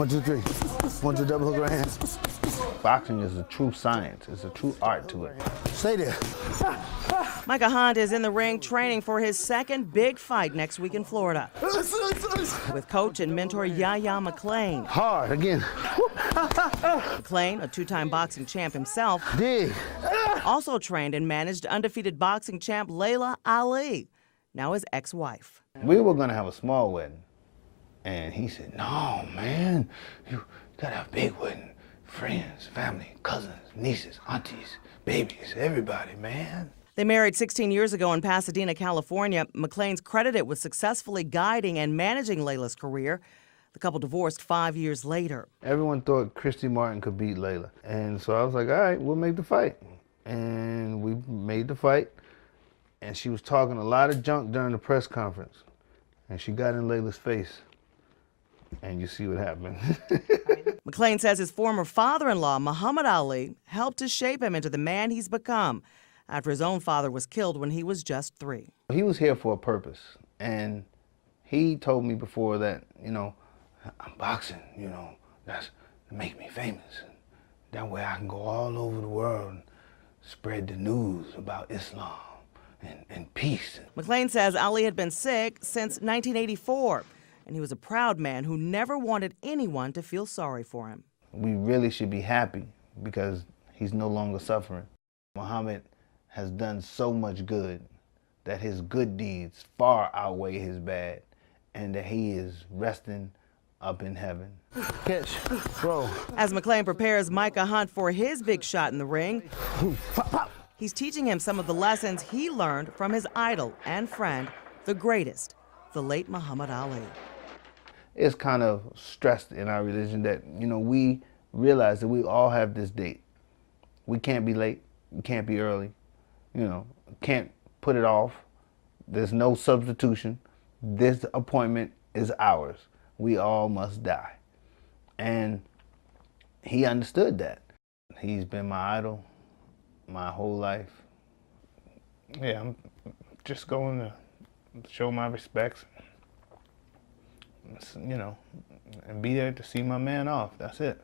1, 2, 3. 1, 2, double hook right hand. Boxing is a true science. It's a true art to it. Stay there. Micah Hunt is in the ring training for his second big fight next week in Florida with coach and mentor Yaya McClain. Hard, again. McClain, a two-time boxing champ himself, Dig. also trained and managed undefeated boxing champ Layla Ali, now his ex-wife. We were gonna have a small wedding, and he said, "No, man, you gotta have a big wedding. Friends, family, cousins, nieces, aunties, babies, everybody, man." They married 16 years ago in Pasadena, California. McClain's credited with successfully guiding and managing Layla's career. The couple divorced 5 years later. Everyone thought Christy Martin could beat Layla, and so I was like, all right, we'll make the fight. And we made the fight, and she was talking a lot of junk during the press conference, and she got in Layla's face, and you see what happened. McClain says his former father-in-law, Muhammad Ali, helped to shape him into the man he's become after his own father was killed when he was just 3. He was here for a purpose, and he told me before that, I'm boxing, that's to make me famous. That way I can go all over the world and spread the news about Islam and peace. McClain says Ali had been sick since 1984, and he was a proud man who never wanted anyone to feel sorry for him. We really should be happy because he's no longer suffering. Muhammad has done so much good that his good deeds far outweigh his bad, and that he is resting up in heaven. Catch, roll. As McClain prepares Micah Hunt for his big shot in the ring, he's teaching him some of the lessons he learned from his idol and friend, the greatest, the late Muhammad Ali. It's kind of stressed in our religion that, we realize that we all have this date. We can't be late, we can't be early, can't put it off. There's no substitution. This appointment is ours. We all must die. And he understood that. He's been my idol my whole life. Yeah, I'm just going to show my respects, and be there to see my man off. That's it.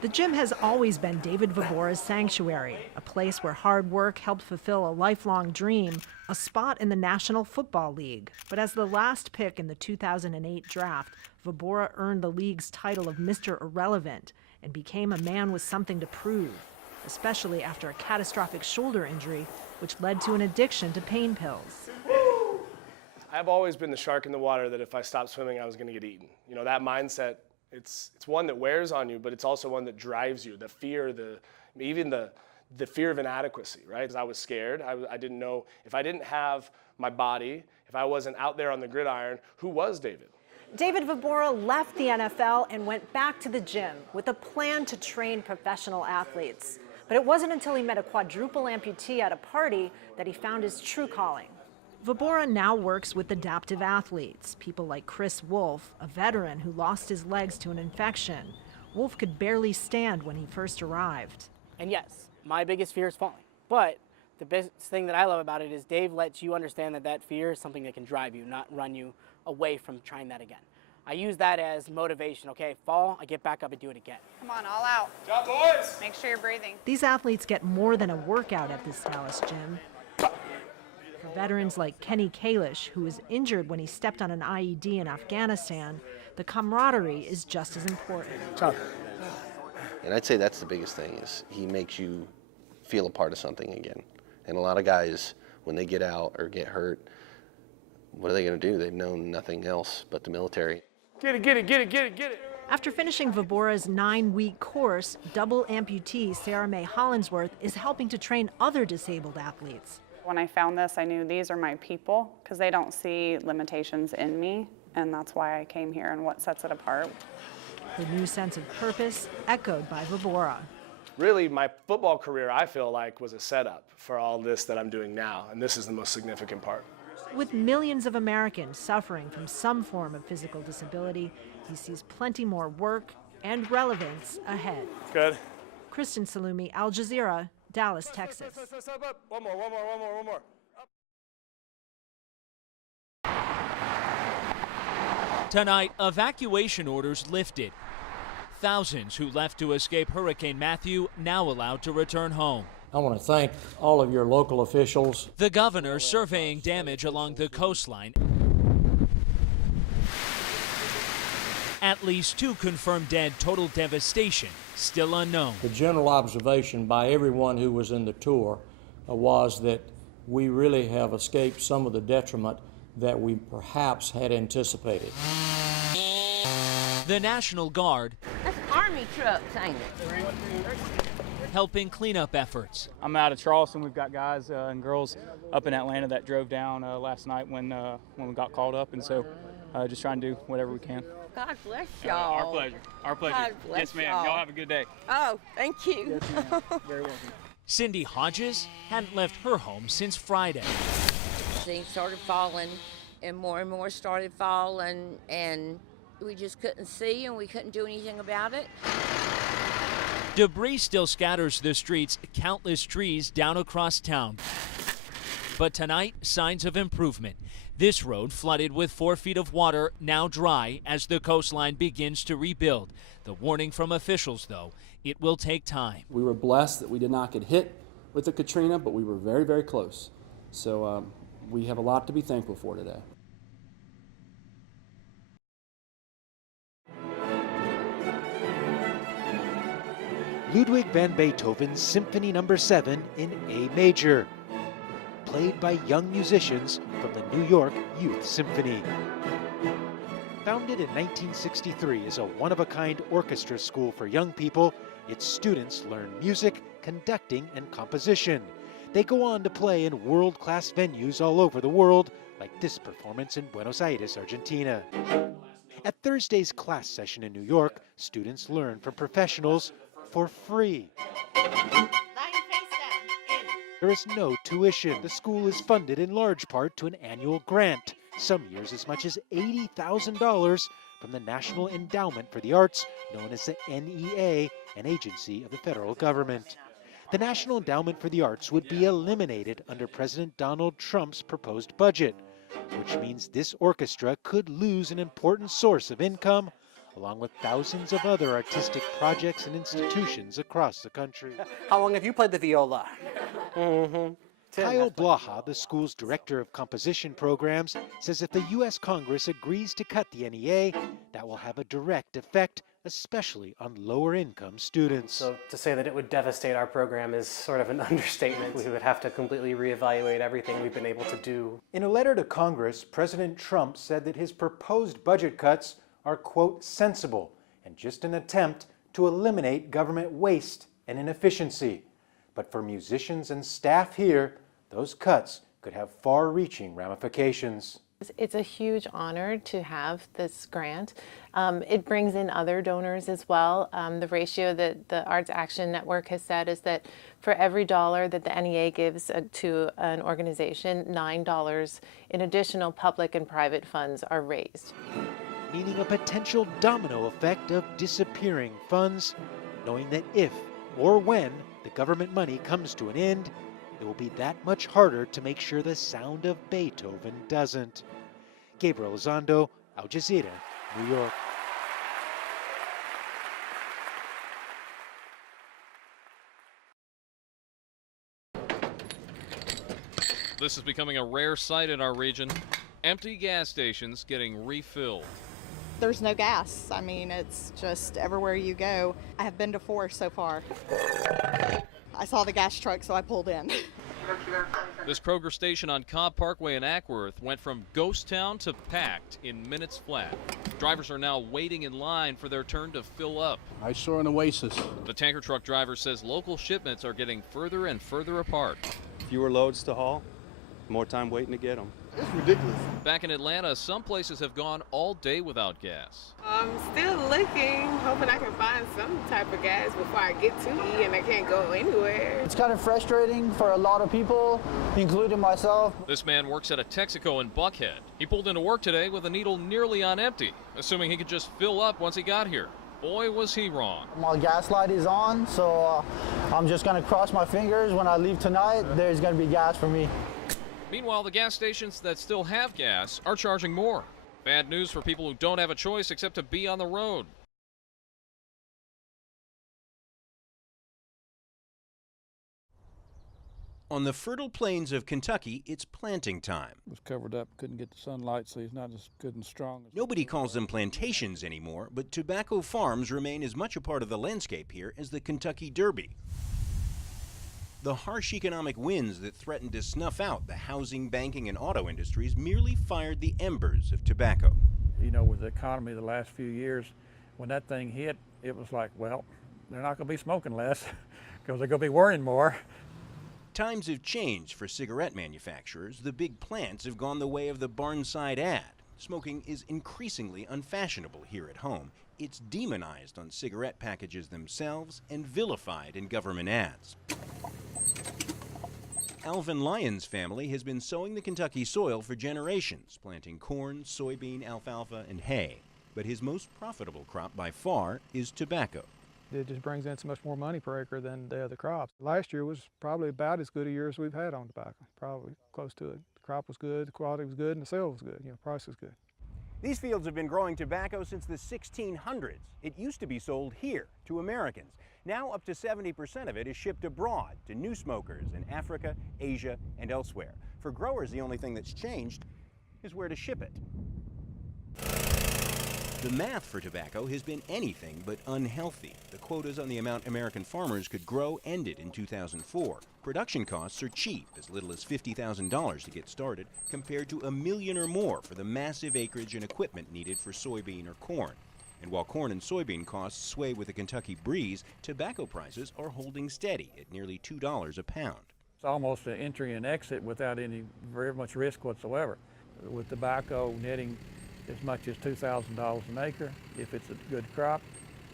The gym has always been David Vibora's sanctuary, a place where hard work helped fulfill a lifelong dream, a spot in the National Football League. But as the last pick in the 2008 draft, Vibora earned the league's title of Mr. Irrelevant and became a man with something to prove, especially after a catastrophic shoulder injury, which led to an addiction to pain pills. I've always been the shark in the water that if I stopped swimming, I was going to get eaten. That mindset. It's one that wears on you, but it's also one that drives you. The fear, even the fear of inadequacy, right? Because I was scared. I didn't know if I didn't have my body, if I wasn't out there on the gridiron, who was David? David Vibora left the NFL and went back to the gym with a plan to train professional athletes. But it wasn't until he met a quadruple amputee at a party that he found his true calling. Vibora now works with adaptive athletes, people like Chris Wolf, a veteran who lost his legs to an infection. Wolf could barely stand when he first arrived. And yes, my biggest fear is falling. But the best thing that I love about it is Dave lets you understand that fear is something that can drive you, not run you away from trying that again. I use that as motivation. Okay, fall, I get back up and do it again. Come on, all out. Job, boys! Make sure you're breathing. These athletes get more than a workout at this Dallas gym. For veterans like Kenny Kalish, who was injured when he stepped on an IED in Afghanistan, the camaraderie is just as important. And I'd say that's the biggest thing, is he makes you feel a part of something again. And a lot of guys, when they get out or get hurt, what are they going to do? They've known nothing else but the military. Get it, get it, get it, get it, get it. After finishing Vibora's 9-week course, double amputee Sarah Mae Hollingsworth is helping to train other disabled athletes. When I found this, I knew these are my people because they don't see limitations in me, and that's why I came here and what sets it apart. The new sense of purpose echoed by Vibora. Really, my football career, I feel like, was a setup for all this that I'm doing now, and this is the most significant part. With millions of Americans suffering from some form of physical disability, he sees plenty more work and relevance ahead. Good. Kristen Salumi, Al Jazeera, Dallas, Texas. One more. Tonight, evacuation orders lifted. Thousands who left to escape Hurricane Matthew now allowed to return home. I want to thank all of your local officials. The governor surveying damage along the coastline. At least 2 confirmed dead, total devastation still unknown. The general observation by everyone who was in the tour was that we really have escaped some of the detriment that we perhaps had anticipated. The National Guard. That's Army trucks, ain't it? Helping cleanup efforts. I'm out of Charleston. We've got guys and girls up in Atlanta that drove down last night when we got called up, and so just trying to do whatever we can. God bless y'all. Our pleasure. Our pleasure. God bless yes, ma'am. Y'all have a good day. Oh, thank you. Yes, ma'am. Very welcome. Cindy Hodges hadn't left her home since Friday. Things started falling, and more started falling, and we just couldn't see, and we couldn't do anything about it. Debris still scatters the streets, countless trees down across town. But tonight, signs of improvement. This road flooded with 4 feet of water, now dry as the coastline begins to rebuild. The warning from officials, though, it will take time. We were blessed that we did not get hit with the Katrina, but we were very, very close. So we have a lot to be thankful for today. Ludwig van Beethoven's Symphony No. 7 in A major, played by young musicians from the New York Youth Symphony. Founded in 1963 as a one-of-a-kind orchestra school for young people, its students learn music, conducting, and composition. They go on to play in world-class venues all over the world, like this performance in Buenos Aires, Argentina. At Thursday's class session in New York, students learn from professionals for free. There is no tuition. The school is funded in large part to an annual grant, some years as much as $80,000 from the National Endowment for the Arts, known as the NEA, an agency of the federal government. The National Endowment for the Arts would be eliminated under President Donald Trump's proposed budget, which means this orchestra could lose an important source of income, along with thousands of other artistic projects and institutions across the country. How long have you played the viola? Kyle Blaha, the school's director of composition programs, says if the U.S. Congress agrees to cut the NEA, that will have a direct effect, especially on lower-income students. So to say that it would devastate our program is sort of an understatement. We would have to completely reevaluate everything we've been able to do. In a letter to Congress, President Trump said that his proposed budget cuts are, quote, sensible and just an attempt to eliminate government waste and inefficiency. But for musicians and staff here, those cuts could have far-reaching ramifications. It's a huge honor to have this grant. It brings in other donors as well. The ratio that the Arts Action Network has said is that for every dollar that the NEA gives to an organization, $9 in additional public and private funds are raised. Meaning a potential domino effect of disappearing funds, knowing that if or when the government money comes to an end, it will be that much harder to make sure the sound of Beethoven doesn't. Gabriel Elizondo, Al Jazeera, New York. This is becoming a rare sight in our region. Empty gas stations getting refilled. There's no gas. I mean, it's just everywhere you go. I have been to 4 so far. I saw the gas truck, so I pulled in. This Kroger station on Cobb Parkway in Ackworth went from ghost town to packed in minutes flat. Drivers are now waiting in line for their turn to fill up. I saw an oasis. The tanker truck driver says local shipments are getting further and further apart. Fewer loads to haul, more time waiting to get them. It's ridiculous. Back in Atlanta, some places have gone all day without gas. I'm still looking, hoping I can find some type of gas before I get to E and I can't go anywhere. It's kind of frustrating for a lot of people, including myself. This man works at a Texaco in Buckhead. He pulled into work today with a needle nearly on empty, assuming he could just fill up once he got here. Boy, was he wrong. My gas light is on, so I'm just going to cross my fingers when I leave tonight. There's going to be gas for me. Meanwhile, the gas stations that still have gas are charging more. Bad news for people who don't have a choice except to be on the road. On the fertile plains of Kentucky, it's planting time. It was covered up, couldn't get the sunlight, so he's not as good and strong. Nobody calls them plantations anymore, but tobacco farms remain as much a part of the landscape here as the Kentucky Derby. The harsh economic winds that threatened to snuff out the housing, banking, and auto industries merely fired the embers of tobacco. You know, with the economy the last few years, when that thing hit, it was like, well, they're not going to be smoking less because they're going to be worrying more. Times have changed for cigarette manufacturers. The big plants have gone the way of the barnside ad. Smoking is increasingly unfashionable here at home. It's demonized on cigarette packages themselves and vilified in government ads. Alvin Lyon's family has been sowing the Kentucky soil for generations, planting corn, soybean, alfalfa, and hay. But his most profitable crop by far is tobacco. It just brings in so much more money per acre than the other crops. Last year was probably about as good a year as we've had on tobacco, probably close to it. The crop was good, the quality was good, and the sale was good. You know, price was good. These fields have been growing tobacco since the 1600s. It used to be sold here to Americans. Now up to 70% of it is shipped abroad to new smokers in Africa, Asia, and elsewhere. For growers, the only thing that's changed is where to ship it. The math for tobacco has been anything but unhealthy. The quotas on the amount American farmers could grow ended in 2004. Production costs are cheap, as little as $50,000 to get started, compared to $1 million or more for the massive acreage and equipment needed for soybean or corn. And while corn and soybean costs sway with the Kentucky breeze, tobacco prices are holding steady at nearly $2 a pound. It's almost an entry and exit without any very much risk whatsoever. With tobacco netting as much as $2,000 an acre if it's a good crop,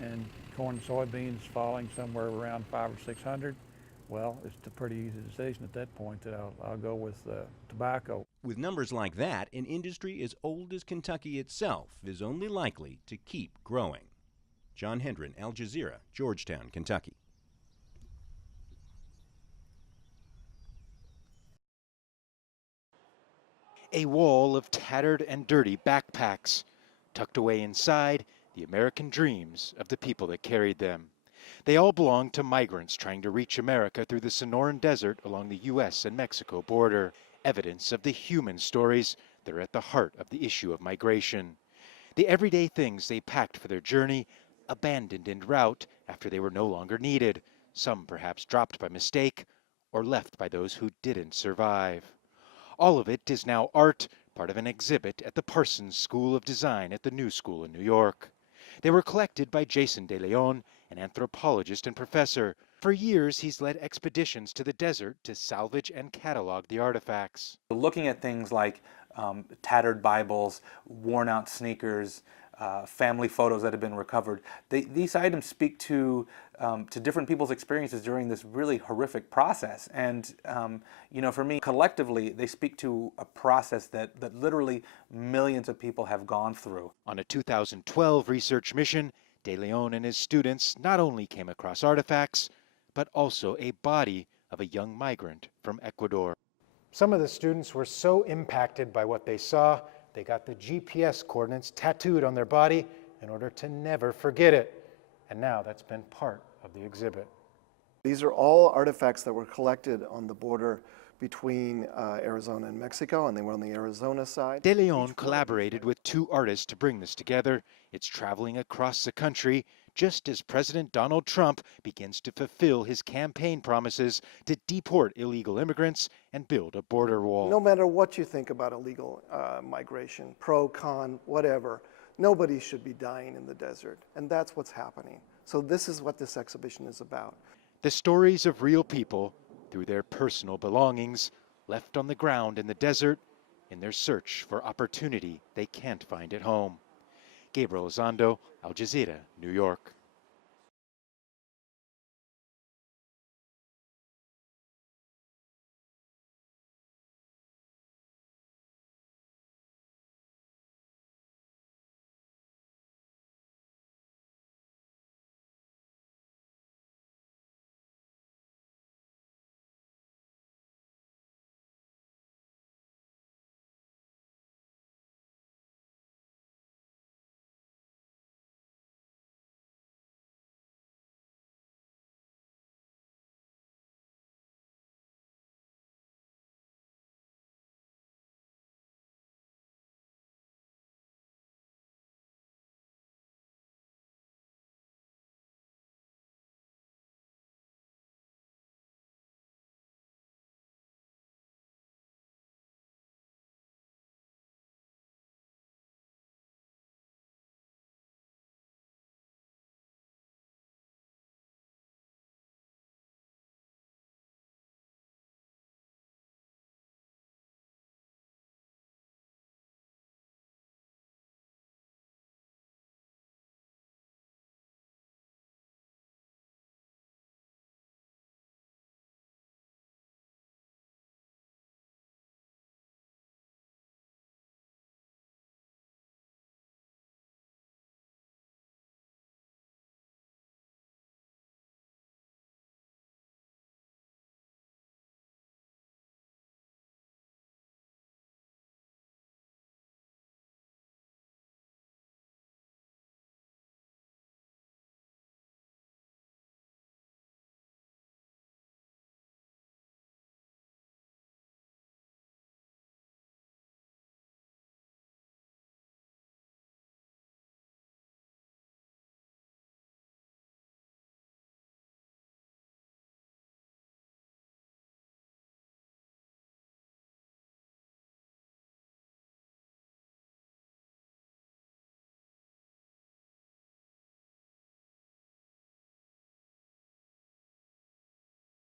and corn and soybeans falling somewhere around $500 or $600. Well, it's a pretty easy decision at that point that I'll go with tobacco. With numbers like that, an industry as old as Kentucky itself is only likely to keep growing. John Hendren, Al Jazeera, Georgetown, Kentucky. A wall of tattered and dirty backpacks, tucked away inside the American dreams of the people that carried them. They all belong to migrants trying to reach America through the Sonoran Desert along the U.S. and Mexico border. Evidence of the human stories that are at the heart of the issue of migration. The everyday things they packed for their journey, abandoned en route after they were no longer needed, some perhaps dropped by mistake or left by those who didn't survive. All of it is now art, part of an exhibit at the Parsons School of Design at the New School in New York. They were collected by Jason De Leon, an anthropologist and professor. For years, he's led expeditions to the desert to salvage and catalog the artifacts. Looking at things like tattered Bibles, worn out sneakers, family photos that have been recovered, these items speak to different people's experiences during this really horrific process. And you know, for me, collectively, they speak to a process that literally millions of people have gone through. On a 2012 research mission, De Leon and his students not only came across artifacts, but also a body of a young migrant from Ecuador. Some of the students were so impacted by what they saw, they got the GPS coordinates tattooed on their body in order to never forget it. And now that's been part of the exhibit. These are all artifacts that were collected on the border between Arizona and Mexico, and they were on the Arizona side. De Leon collaborated with two artists to bring this together. It's traveling across the country just as President Donald Trump begins to fulfill his campaign promises to deport illegal immigrants and build a border wall. No matter what you think about illegal migration, pro, con, whatever, nobody should be dying in the desert, and that's what's happening. So this is what this exhibition is about. The stories of real people through their personal belongings left on the ground in the desert in their search for opportunity they can't find at home. Gabriel Zondo, Al Jazeera, New York.